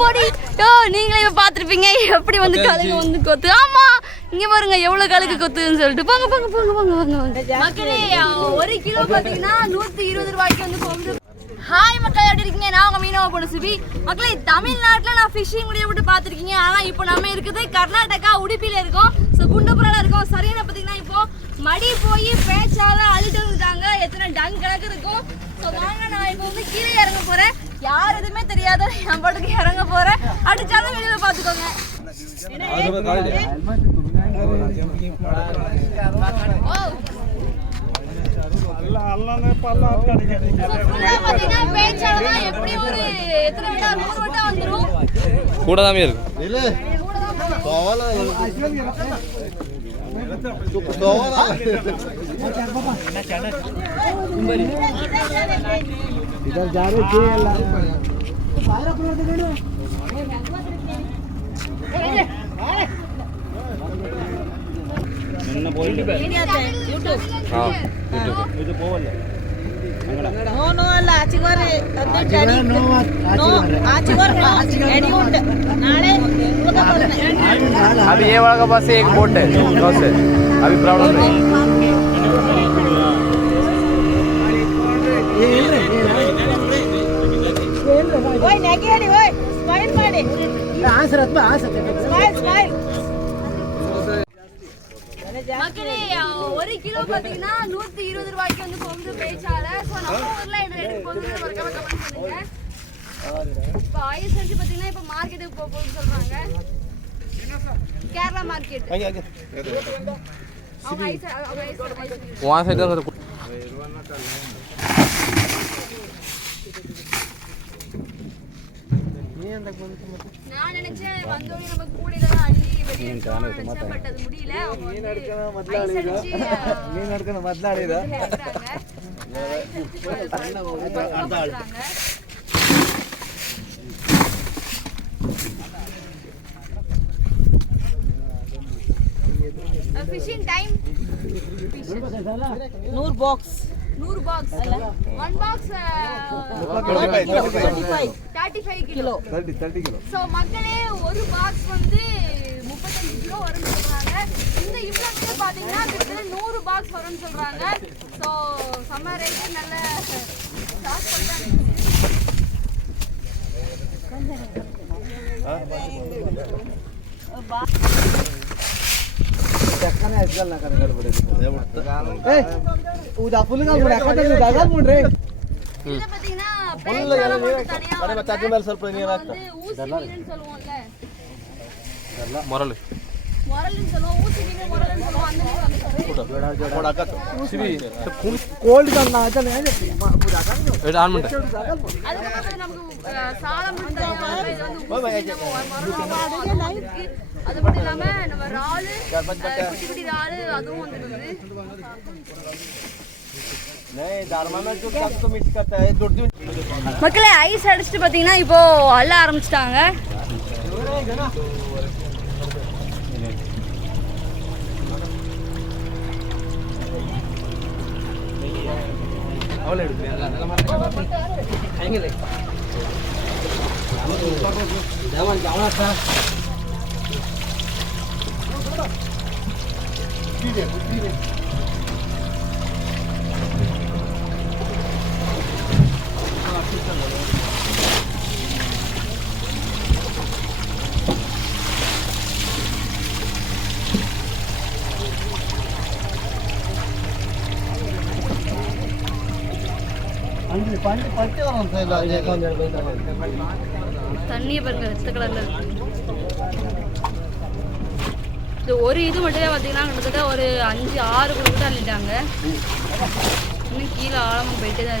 பொடி. யோ நீங்களே இப்ப பாத்திருப்பீங்க எப்படி வந்து கழுகு வந்து கொத்து ஆமா இங்க பாருங்க எவ்வளவு கழுகு கொத்துன்னு சொல்லிட்டு. போங்க போங்க போங்க போங்க போங்க போங்க. மக்களே ஒரு கிலோ பாத்தீங்கன்னா நூத்தி இருபது ரூபாய்க்கு வந்து போகுது ஹாய் மக்கள் எப்படி இருக்கீங்க? நான் உங்க மீனவ பொண்ணு சுபி மக்களே தமிழ்நாட்டில் நான் ஃபிஷிங் முடிய விட்டு பார்த்துருக்கீங்க. ஆனால் இப்போ நம்ம இருக்குது கர்நாடகா உடுப்பியில் இருக்கோம். ஸோ குண்டபுரால இருக்கோம். சரியான பார்த்தீங்கன்னா இப்போ மடி போய் பேச்சால அழுட்டு வந்துட்டாங்க எத்தனை டன் கணக்கு இருக்கும். ஸோ வாங்க நான் இப்போ வந்து கீழே இறங்க போகிறேன் யார் எதுவுமே தெரியாத என் பாட்டுக்கு இறங்க போகிறேன் அடிச்சாலும் வெளியில் ஓ பார்த்தீங்கன்னா பேச்சால इधर जा रहे थे बाहर अपना देखना ನನ್ನ ಬೋಲ್ ಹಾ ಇದು ಬೋಲ್ ನೋ ನೋ ಅಲ್ಲ ಆಚೆಗೆ ಬರ್ರಿ ನೋ ಆಚೆಗೆ ಬರ್ರಿ ನಾಳೆ ये वाला का पास एक बोट है अभी प्रॉब्लम नहीं। ಓಯ್ ನಗೆ ಹೇಳಿ ಓಯ್ ಸ್ಮೈಲ್ ಮಾಡಿ. ஒரு கிலோ பாத்தீங்கன்னா நூத்தி இருபது ரூபாய்க்கு வந்து பொங்கு பேச்சால சோ நம்ம ஊர்ல என்ன ரேட் பொங்கு மறக்காம கமெண்ட் பண்ணுங்க இப்போ ஆயிஸ் அரிசி பாத்தீங்கன்னா இப்போ மார்க்கெட்டுக்கு போக போகணும்னு சொல்றாங்க கேரளா மார்க்கெட் அவங்க ஐஸ் அவங்க ஐஸ் நான் நினைச்சேன் வந்தோடனே நம்ம கூடையில அள்ளி வெளியே நினைச்சேன் முடியல. நீ நடக்கணும் மத்தலாடிதா நீ நடக்கணும் மத்தலாடிதா டைம் நூறு பாக்ஸ் நூறு box one box thirty five kilo. So மக்களே ஒரு பாக்ஸ் வந்து முப்பத்தஞ்சு கிலோ வரும்னு சொல்றாங்க. இந்த இவ்வளோ பார்த்தீங்கன்னா கிட்டத்தட்ட நூறு பாக்ஸ் வரும்னு சொல்றாங்க. ஸோ சம்மர் ரேட்டு நல்ல ஸ்டாக் பண்ணிட்டாங்க இதுல பார்த்தீங்கன்னா பேச்சால மட்டும் தனியா வருது. நம்ம வந்து ஊசி மீனுன்னு சொல்லுவோம்ல मरल முரல்னு சொல்லுவோம் ஊசி மீன் முரல்னு சொல்லுவோம் அந்த மீன் வந்து सिबी एट आन मिनट அதுக்கப்புறம் நமக்கு அஹ், சாலம் தனியா வருது. இது வந்து ஊசி மீன் நம்ம மரம் இருக்கு. அது மட்டும் இல்லாம நம்ம இறாலு அஹ், குட்டி குட்டி இறாலு அதுவும் வந்துருக்குது மக்களே ஐஸ் அடிச்சுட்டு பார்த்தீங்கன்னா இப்போ அள்ள ஆரம்பிச்சிட்டாங்க. தண்ணியை பாருங்க ரத்த கலர்ல இருக்கு. இந்த ஒரு இது மட்டும் பார்த்தீங்கன்னா கிட்டத்தட்ட ஒரு அஞ்சு ஆறு கிலோமீட்டர் அள்ளிட்டாங்க. இன்னும் கீழே ஆழமா போயிட்டே தான்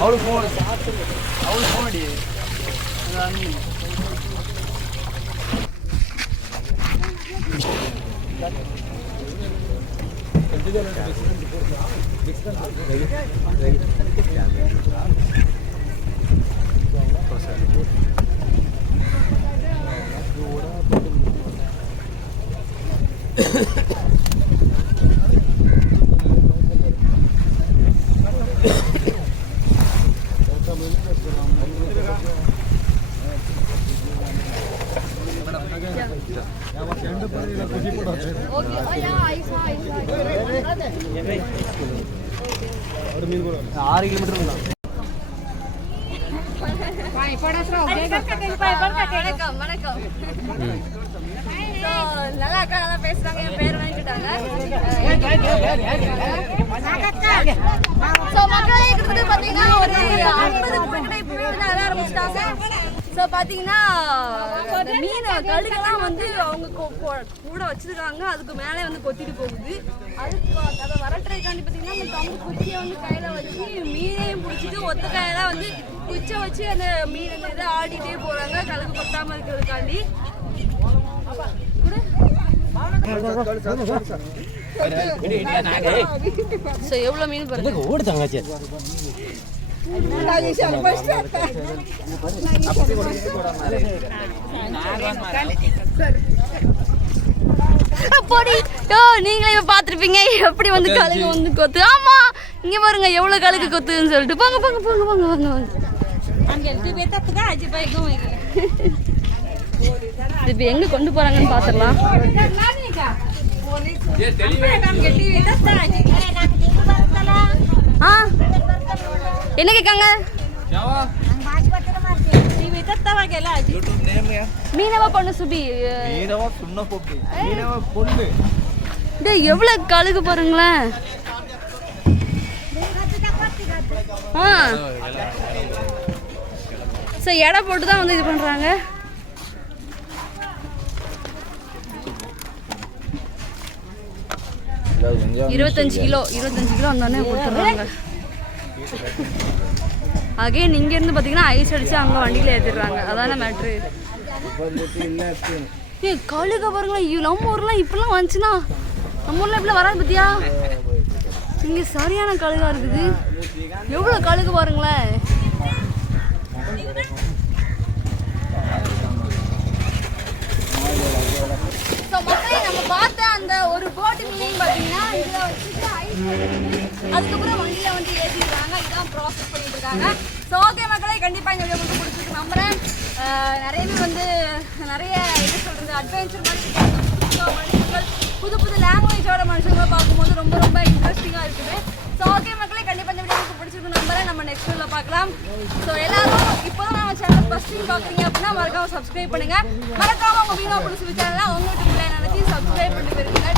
அவளுக்கு ஃபோன் அவளுக்கு ஃபோன் அடி. ஓகே ஐயா ஐசா ஐசா ஆறு கிலோமீட்டர் வணக்கம் வணக்கம் நல்லா அக்கா நல்லா பேசுறாங்க என் பேர் வாங்கிட்டாங்க ஸோ மக்களே கிட்டத்தட்ட பார்த்தீங்கன்னா ஒரு ஐம்பது இப்பவே ஆரம்பிச்சிட்டாங்க ஸோ பார்த்தீங்கன்னா மீன் கழுகெல்லாம் வந்து அவங்க கூட வச்சிருக்காங்க. அதுக்கு மேலே வந்து கொத்திட்டு போகுது. அதுக்கு அதை வரட்டுறதுக்காண்டி பார்த்தீங்கன்னா அந்த கம்பு குச்சியை வந்து கையில் வச்சு மீனையும் பிடிச்சிட்டு ஒத்த கையெல்லாம் வந்து குச்சை வச்சு அந்த மீன் அந்த இதை ஆடிட்டே போகிறாங்க கழுகு கொத்தாமல் இருக்கிறதுக்காண்டி. ஸோ எவ்வளோ மீன் பாருங்க. ஓடு தங்கச்சி போடி யோ நீங்களே இப்ப பாத்திருப்பீங்க எப்படி வந்து கழுகு வந்து கொத்து? ஆமா இங்க பாருங்க எவ்வளவு கழுகு கொத்துன்னு சொல்லிட்டு. போங்க போங்க போங்க போங்க போங்க. இது இப்ப எங்க கொண்டு போறாங்கன்னு பாத்திரலாம் ஆ. என்ன கேட்காங்க? மீனவ பொண்ணு சுபி. சுண்ண நீனவா பொண்ணு. டேய் எவ்வளவு கழுகு பாருங்களேன். ஆ. ஸோ எடை போட்டு தான் வந்து இது பண்ணுறாங்க இருபத்தஞ்சு கிலோ இருபத்தஞ்சு கிலோ வந்தோடனே கொடுத்துட்றாங்க. அகைன் இங்கேருந்து பார்த்தீங்கன்னா ஐஸ் அடித்து அங்கே வண்டியில் ஏற்றிடுறாங்க அதான மேட்ரு ஏய் கழுக பாருங்களேன் ஐயோ, நம்ம ஊர்லாம் இப்படிலாம் வந்துச்சுன்னா நம்ம ஊர்ல இப்படிலாம் வராது பார்த்தியா இங்க சரியான கழுகா இருக்குது. எவ்வளவு கழுகு பாருங்களேன். So, மக்களே, நம்ம பார்த்த அந்த ஒரு போட்டு மீன் பார்த்தீங்கன்னா இதுல வச்சுட்டு ஐஸ் அதுக்கப்புறம் வண்டியில வந்து ஏற்றிடுறாங்க இதான் ப்ராசஸ் பண்ணிட்டு இருக்காங்க. ஸோ ஓகே மக்களே கண்டிப்பாக இந்த வீடியோ உங்களுக்கு பிடிச்சிருக்கு நம்புறேன். அஹ் நிறைய பேர் வந்து நிறைய என்ன சொல்கிறது அட்வென்ச்சர் மாதிரி மனுஷங்கள் புது புது லாங்குவேஜோட மனுஷங்களை பார்க்கும்போது ரொம்ப ரொம்ப இன்ட்ரெஸ்டிங்காக இருக்குது. ஸோ ஓகே மக்களே கண்டிப்பாக இந்த வீடியோ பிடிச்சிருக்கு நம்ம நெக்ஸ்ட் வீடியோவில் பார்க்கலாம். ஸோ எல்லாரும் இப்போ தான் நம்ம சேனல் ஃபஸ்ட் டைம் பார்க்குறீங்க அப்படின்னா மறக்காம சப்ஸ்கிரைப் பண்ணுங்க. மறக்காம உங்க வீடியோ பிடிச்சி சேனலை உங்க வீட்டு பிள்ளை நினைச்சு சப்ஸ்கிரைப் பண்ணி போயிருக்கீங்க